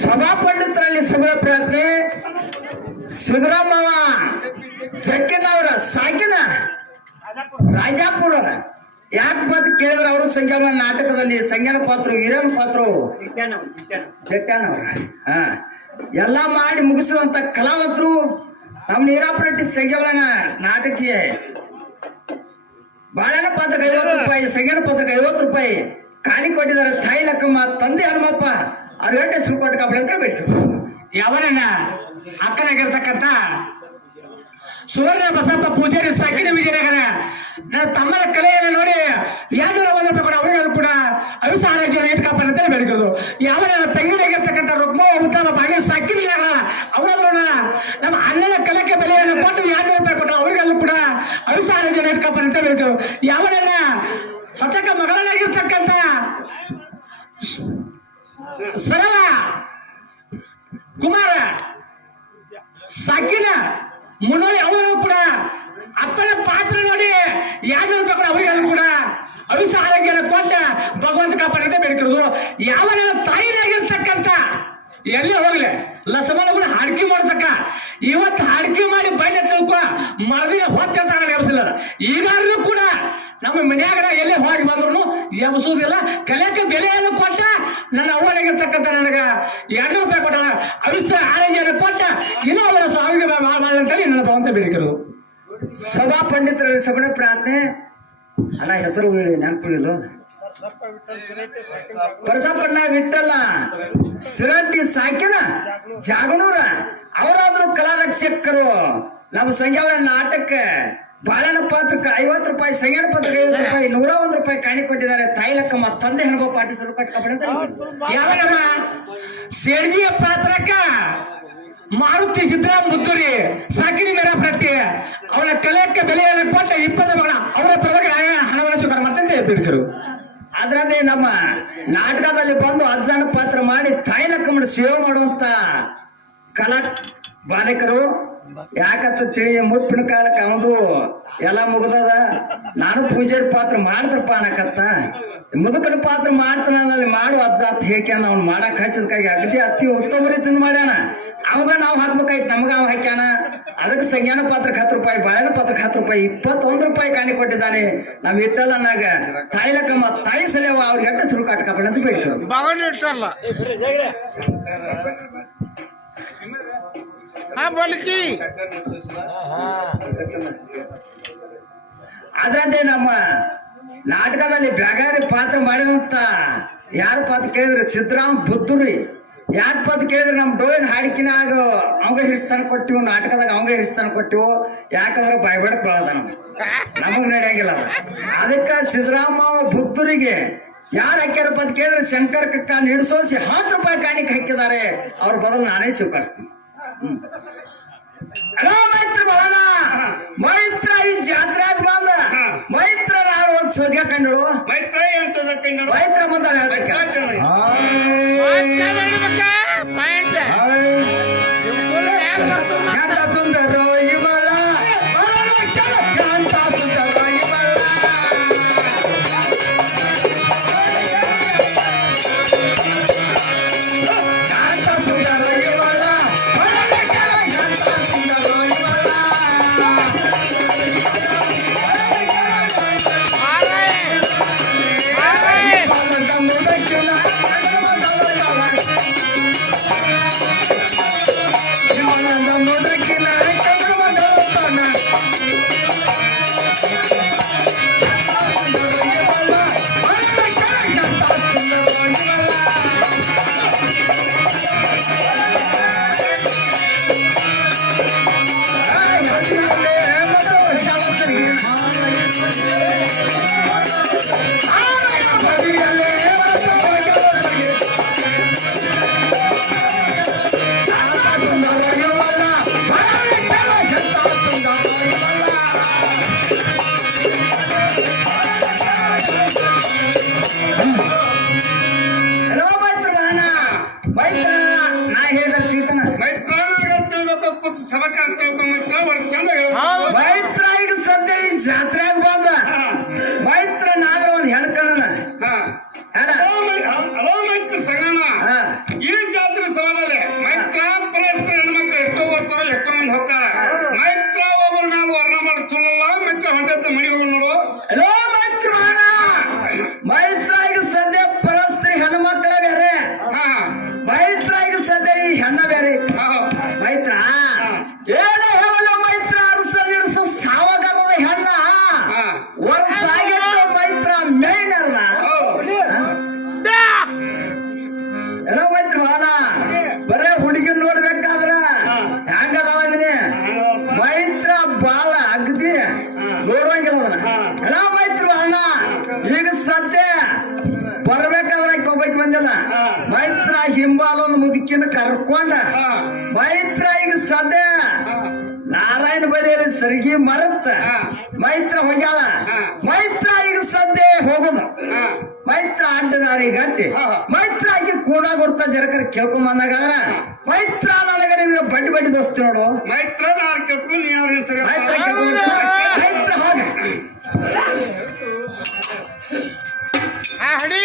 ಸಭಾ ಪಂಡಿತರಲ್ಲಿ ಸಭಾ ಪ್ರಾರ್ಥನೆ ಸಿದ್ದರಾಮಯ್ಯ ಜಕ್ಕಿನವರ ಸಾಕಿನ ರಾಜಾಪುರ ಯಾಕೆ ಬಂದು ಕೇಳಿದ್ರೆ ಅವರು ಸಂಗಮ ನಾಟಕದಲ್ಲಿ ಸಂಜ್ಞಾನ ಪಾತ್ರ, ಹಿರಿಯನ ಪಾತ್ರ ಅವರು? ಜಟ್ಯಾನವ್ರ ಹಾ. ಎಲ್ಲ ಮಾಡಿ ಮುಗಿಸಿದಂತ ಕಲಾವಂತರು ನಮ್ಮ ನೀರಾಪರೆಡ್ಡಿ ಸಂಗಮನ ನಾಟಕೀಯ. ಬಾಳನ ಪಾತ್ರಕ್ಕೆ ಐವತ್ತು ರೂಪಾಯಿ, ಸಂಗೀತ ಪಾತ್ರಕ್ಕೆ ಐವತ್ತು ರೂಪಾಯಿ. ಖಾಲಿ ಕೊಟ್ಟಿದ್ದಾರೆ ತಾಯಿ ಲಕ್ಕಮ್ಮ ತಂದೆ ಹನುಮಪ್ಪ, ಅವ್ರ ಗಂಟೆ ಹೆಸರು ಕೊಟ್ಟು ಕಬ್ಬಳ ಅಂತ ಬಿಡ್ತು ಯಾವನನ್ನ ಅಕ್ಕನಾಗಿರ್ತಕ್ಕಂಥ ಸುವರ್ಣ ಬಸಪ್ಪ ಪೂಜಾರಿ ಸಾಕಿನ ವಿಜಯನಗರ. ನನ್ನ ತಮ್ಮನ ಕಲೆಯನ್ನು ನೋಡಿ ಎರಡ್ನೂರ ಒಂದು ರೂಪಾಯಿ ಕೂಡ ಅವರಿಗೆ ಕೂಡ. ಅವಿಸ ಆರೋಗ್ಯ ಇಟ್ಕಪ್ಪ ಅಂತ ಬೆಳಗೋದು ಯಾವ ನನ್ನ ತಂಗಿನಾಗಿರ್ತಕ್ಕಂಥ ರುಕ್ಮ, ಉತ್ತಮ ಬಾಗಿಲು ಸಾಕಿನ ಅವರಾದ್ರೂ ನಮ್ಮ ಅಣ್ಣನ ಕಲೆಗೆ ಬೆಲೆಯನ್ನು ಕೊಟ್ಟು ಎರಡ್ನೂರು ರೂಪಾಯಿ ಕೊಟ್ಟರು ಅವರಿಗೆಲ್ಲೂ ಕೂಡ. ಅವಿಸ ಆರೋಗ್ಯ ಇಟ್ಕಪ್ಪ ಅಂತ ಬೆಳಗೋದು ಯಾವ ಮುನ್ನೋಳಿ ಅವರು ಕೂಡ ಅಪ್ಪನ ಪಾತ್ರ ನೋಡಿ ಯಾರು ರೂಪಾಯಿ ಕೂಡ ಅವರಿಗೆ ಕೂಡ ಅವಿಸ ಆರೋಗ್ಯನ ಕೊಟ್ಟ ಭಗವಂತ ಕಾಪಾಡಿದ್ರೆ ಬೇಡಿಕಿರೋದು ಯಾವ ತಾಯಿಲಾಗಿರ್ತಕ್ಕಂತ ಎಲ್ಲೇ ಹೋಗ್ಲಿ. ಲಸಮನ ಕೂಡ ಹಾಡ್ಕಿ ಮಾಡ್ತಕ್ಕ. ಇವತ್ತು ಹಾಡ್ಕಿ ಮಾಡಿ ಬೈಲೆ ತಿಳ್ಕೊ ಮರದಿನ ಹೊತ್ತೆ ಅಂತ ಎಬ್ಸಿಲ್ಲ. ಈಗಾದ್ರೂ ಕೂಡ ನಮ್ಮ ಮನ್ಯಾಗ ಎಲ್ಲೇ ಹೋಗಿ ಬಂದ್ರು ಎಬ್ಸೋದಿಲ್ಲ. ಕಲಿಯಕ್ಕೆ ಬೆಲೆಯನ್ನು ಕೊಟ್ಟ ನನ್ನ ಅವ್ವನಾಗಿರ್ತಕ್ಕಂಥ ನನಗೆ ಎರಡು ರೂಪಾಯಿ ಕೊಟ್ಟ ಅವಿಸ ಆರೋಗ್ಯನ ಕೊಟ್ಟ ಇನ್ನೂ ಅವರ ಸಾವಿಗೆ ಬೇಡಿಕರು ಸಭಾ ಪಂಡಿತರಲ್ಲಿ ಸಭಣ ಪ್ರಾರ್ಥನೆ. ಅಣ್ಣ, ಹೆಸರು ನೆನಪಿಲ್ಲ ಪರಸಪ್ಪಣ್ಣ ವಿಟ್ಟಲ್ಲ ಸಿರಟ್ಟಿ ಸಾಕಿನ ಜಾಗಣೂರ. ಅವರಾದ್ರೂ ಕಲಾರಕ್ಷಕರು. ನಮ್ಮ ಸಂಘಗಳ ನಾಟಕ. ಬಾಳನ ಪಾತ್ರಕ್ಕೆ ಐವತ್ತು ರೂಪಾಯಿ ಸಂಘನ ಪಾತ್ರಕ್ಕೆ ಐವತ್ತು ರೂಪಾಯಿ, ನೂರ ಒಂದು ರೂಪಾಯಿ ಕಾಣಿ ಕೊಟ್ಟಿದ್ದಾರೆ. ತಾಯಿಲಕ್ಕಮ್ಮ, ತಂದೆ ಹೆಣ್ಣು ಪಾಟಿ ಸ್ವಲ್ಪ ಯಾವ ಯಾವನಮ್ಮ? ಸೇಡ್ಜಿಯ ಪಾತ್ರಕ್ಕ. ಮಾರುತಿ ಸಿದ್ದರಾಮ್ ಮುದ್ದೂರಿ ಸಾಕಿನಿ ಮೇರ ಪ್ರತಿ ಅವನ ಕಲೆಯಕ್ಕೆ ಬೆಲೆಯನ್ನು ಕೊಟ್ಟ ಇಪ್ಪತ್ತು ಮಗಳ, ಅವರ ಪರವಾಗಿ ನಾನು ಹಣವನ್ನು ಸ್ವೀಕಾರ ಮಾಡ್ತಂತೆ ಬೇಡಿಕರು ಅದರಲ್ಲಿ ನಮ್ಮ ನಾಟಕದಲ್ಲಿ ಬಂದು ಅಜ್ಜನ ಪಾತ್ರ ಮಾಡಿ ತಾಯಿನ ಲಕ್ಕಮ್ಮನ ಸೇವೆ ಮಾಡುವಂತ ಕಲಾ ಬಾಲಕರು, ಯಾಕಂತ ತಿಳಿ ಮುಪ್ಪಿನ ಕಾಲಕ್ಕೆ ಅವನು ಎಲ್ಲ ಮುಗ್ದದ. ನಾನು ಪೂಜಾರಿ ಪಾತ್ರ ಮಾಡಿದ್ರಪ್ಪ ಅನ್ನಕತ್ತ. ಮುದುಕನ ಪಾತ್ರ ಮಾಡ್ತಾನಲ್ಲಿ ಮಾಡು ಅಜ್ಜ ಅಂತ ಹೇಳ್ಕ್ಯಾನ ಅವ್ನು ಮಾಡಕ್ ಹಚ್ಚದಕ್ಕಾಗಿ ಅಗದಿ ಅತಿ ಉತ್ತಮ ರೀತಿಯಿಂದ ಮಾಡ್ಯಾನ. ಅವಾಗ ನಾವು ಹಾಕ್ಬೇಕಾಯ್ತು ನಮಗ ಅವ ಹಾಕ್ಯಾನ. ಅದಕ್ಕೆ ಸಂಜ್ಞಾನ ಪಾತ್ರಕ್ಕೆ ಹತ್ತು ರೂಪಾಯಿ ಬಾಳೆನ ಪಾತ್ರಕ್ಕೆ ಹತ್ತು ರೂಪಾಯಿ ಇಪ್ಪತ್ತೊಂದು ರೂಪಾಯಿ ಕಾಣಿ ಕೊಟ್ಟಿದ್ದಾನೆ. ನಾವ್ ಇಟ್ಟಲ್ಲನಾಗ ತಾಯಿ ಲಕ್ಕಮ್ಮ ತಾಯಿ ಸಲವ ಅವ್ರಿಗೆ ಎಟ್ಟ ಸುರು ಕಾಟ್ಕಪ್ಪಳ ಅಂತ ಬೇಡ ಅದ್ರದ್ದೇ ಅದ್ರಂತೆ ನಮ್ಮ ನಾಟಕದಲ್ಲಿ ಬ್ಯಾಗಾರಿ ಪಾತ್ರ ಮಾಡಿದಂತ ಯಾರ ಪಾತ್ರ ಕೇಳಿದ್ರೆ ಸಿದ್ದರಾಮ್ ಬುದ್ಧುರಿ. ಯಾಕೆ ಪದ ಕೇಳಿದ್ರೆ ನಮ್ಮ ಡೋಯಿನ ಹಾಡಿಕಿನಾಗ ಅವಂಗ ಹಿರಿಸ್ತಾನ ಕೊಟ್ಟಿವು, ನಾಟಕದಾಗ ಅವಂಗ ಹಿರಿಸ್ತಾನ ಕೊಟ್ಟಿವು. ಯಾಕಂದ್ರೆ ಬಾಯ್ಬೇಡಕ್ ಬೆಳದ ನಮ್ಗೆ ನಮಗ್ ನಡೆಯಂಗಿಲ್ಲ ಅದ. ಅದಕ್ಕೆ ಸಿದ್ದರಾಮ ಬುದ್ಧರಿಗೆ ಯಾರು ಹಾಕ್ಯಾರಪ್ಪ ಅಂತ ಕೇಳಿದ್ರೆ ಶಂಕರ್ ಕಕ್ಕ ನಿಡ್ಸೋಸಿ ಹತ್ತು ರೂಪಾಯಿ ಕಾಣಿಕೆ ಹಾಕಿದ್ದಾರೆ. ಅವ್ರ ಬದಲು ನಾನೇ ಸ್ವೀಕರಿಸ್ತೀನಿ. ಮೈತ್ರ ಮೈತ್ರ ಈ ಜಾತ್ರೆ ಬಂದ ಸೋಜಿಗೆ ಕಂಡು ಮೈತ್ರ ಏನ್ ಚೋದಕ್ಕಂಡು ಮೈತ್ರ ಬಂದ ಸದ್ಯ ಒಂದು ಮುದುಕಿನ ಕರ್ಕೊಂಡ ಹಾ. ಮೈತ್ರ ಈಗ ಸದ್ಯ. ನಾರಾಯಣ ಬದಿಯಲ್ಲಿ ಸರಿಗಿ ಮರತ್ತ ಮೈತ್ರ ಹೋಗ್ಯಾಳ. ಮೈತ್ರ ಈಗ ಸದ್ಯ ಹೋಗುದು. ಮೈತ್ರ ಅಡ್ಡದಾರಿ ಗಂಟೆ. ಮೈತ್ರ ಆಗಿ ಕೂಡ ಗುರ್ತ ಜರಕರ ಕೇಳ್ಕೊಂಡ್ ಬಂದಾಗ ಮೈತ್ರ ನನಗ ನಿಮ್ಗೆ ಬಡ್ಡಿ ಬಡ್ಡಿ ದೋಸ್ತಿ ನೋಡು. ಮೈತ್ರ ಮೈತ್ರ ಹೋಗ. ಹಡಿ.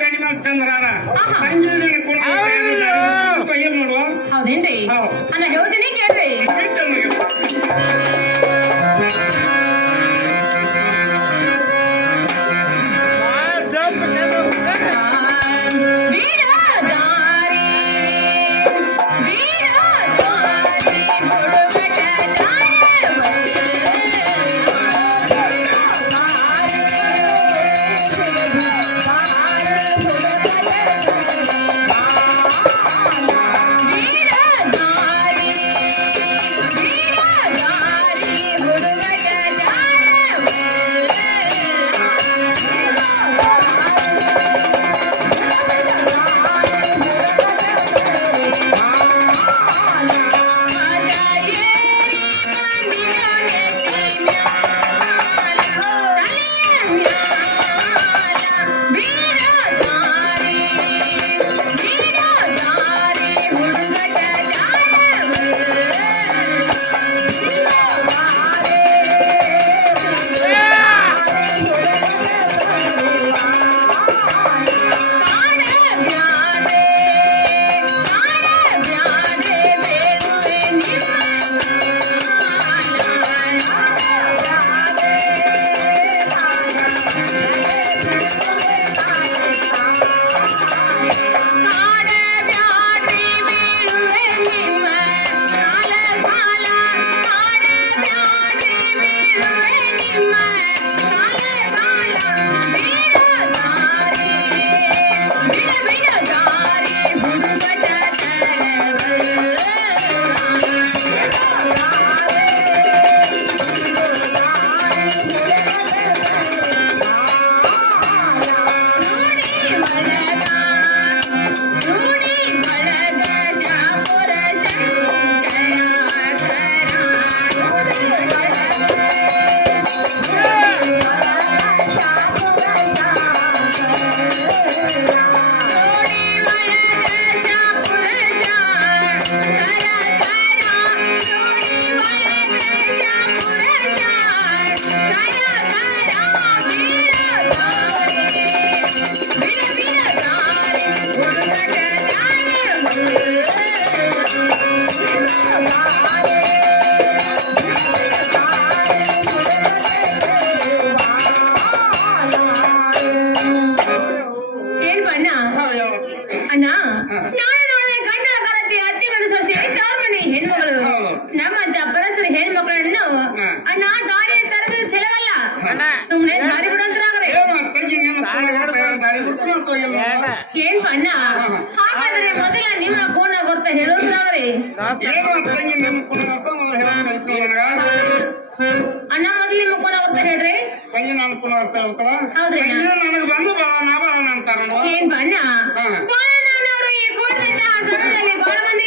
ಶಿವ ತಗಿ ಮೇಲೆ ಚಂದ್ರಾರ. ತಂಗಿ ಕುಣ ಏನ್ ಮಾಡುವ ಹೌದೇನ್ರಿ ಹೌದು. ಅನ್ನ ಹೇಳ್ತೀನಿ ಅಣ್ಣ ಮೊದ್ಲು ನಿಮ್ಮ ಕೋನ ಓದ್ತಾರೆ ಹೇಳ್ರಿ. ತಂಗಿ ನಾನು ಕೋನ ನನಗೆ ಬಂದು ಬಾಳ ನಾ ಬಾಳ ಏನ್ ಬಣ್ಣ? ಕೋಣ ನಾನು ಈ ಆ ಮಂದಿ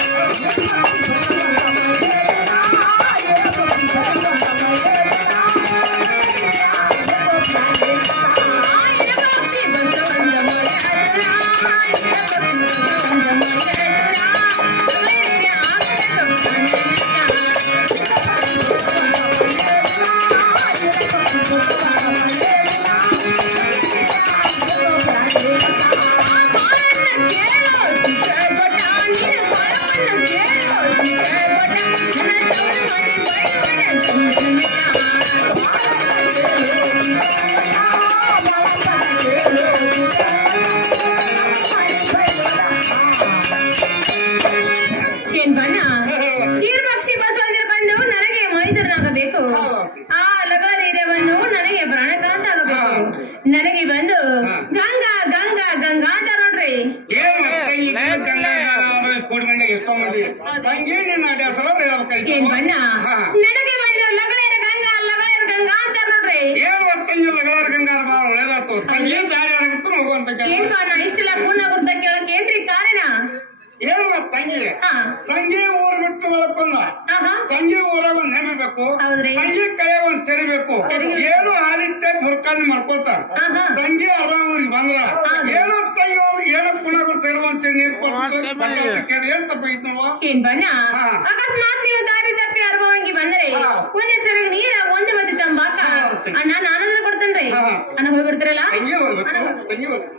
ದೇವಿ ಬಂದು ಗಂಗಾ ಗಂಗಾ ಗಂಗಾ ಅಂತ ನೋಡ್ರಿ. ಗಂಗಾ ಕೂಡ್ಮಂಗ ಎಷ್ಟೋ ಮಂದಿ. ತಂಗಿ ತಂಗಿ ಕೈಯ ಒಂದ್ ಚರಿಬೇಕು ಏನು ಆದಿತ್ಯ ಬುರ್ಕಾಣಿ ಮಾಡ್ಕೋತಾರ ತಂಗಿ ಆರಾಮೂರಿ ಬಂದ್ರ ಏನೋ ತಂಗಿ ಏನೋ ಕುಣಾಗ ತೆಗೆದ ನೀರ್ ಕೊಟ್ಟು ಏನ್ ತಪ್ಪಾಯ್ತು ನೋಡುವ? ಏನ್ ಬಣ್ಣ? ಅಕಸ್ಮಾತ್ ನೀವು ದಾರಿ ತಪ್ಪಿ ಅನುಭವಂಗಿ ಬಂದ್ರೆ. ಒಂದೇ ಚರಗ ನೀರ ಒಂದು ಮತ್ತೆ ತಂಬಾಕ. ಅಣ್ಣ ನಾನಂದ್ರ ಕೊಡ್ತೇನ್ರಿ. ಅಣ್ಣ ಹೋಗಿ ತಂಗಿ ಹೋಗ್ಬೇಕು. ತಂಗಿ ಹೋಗ್ಬೇಕು.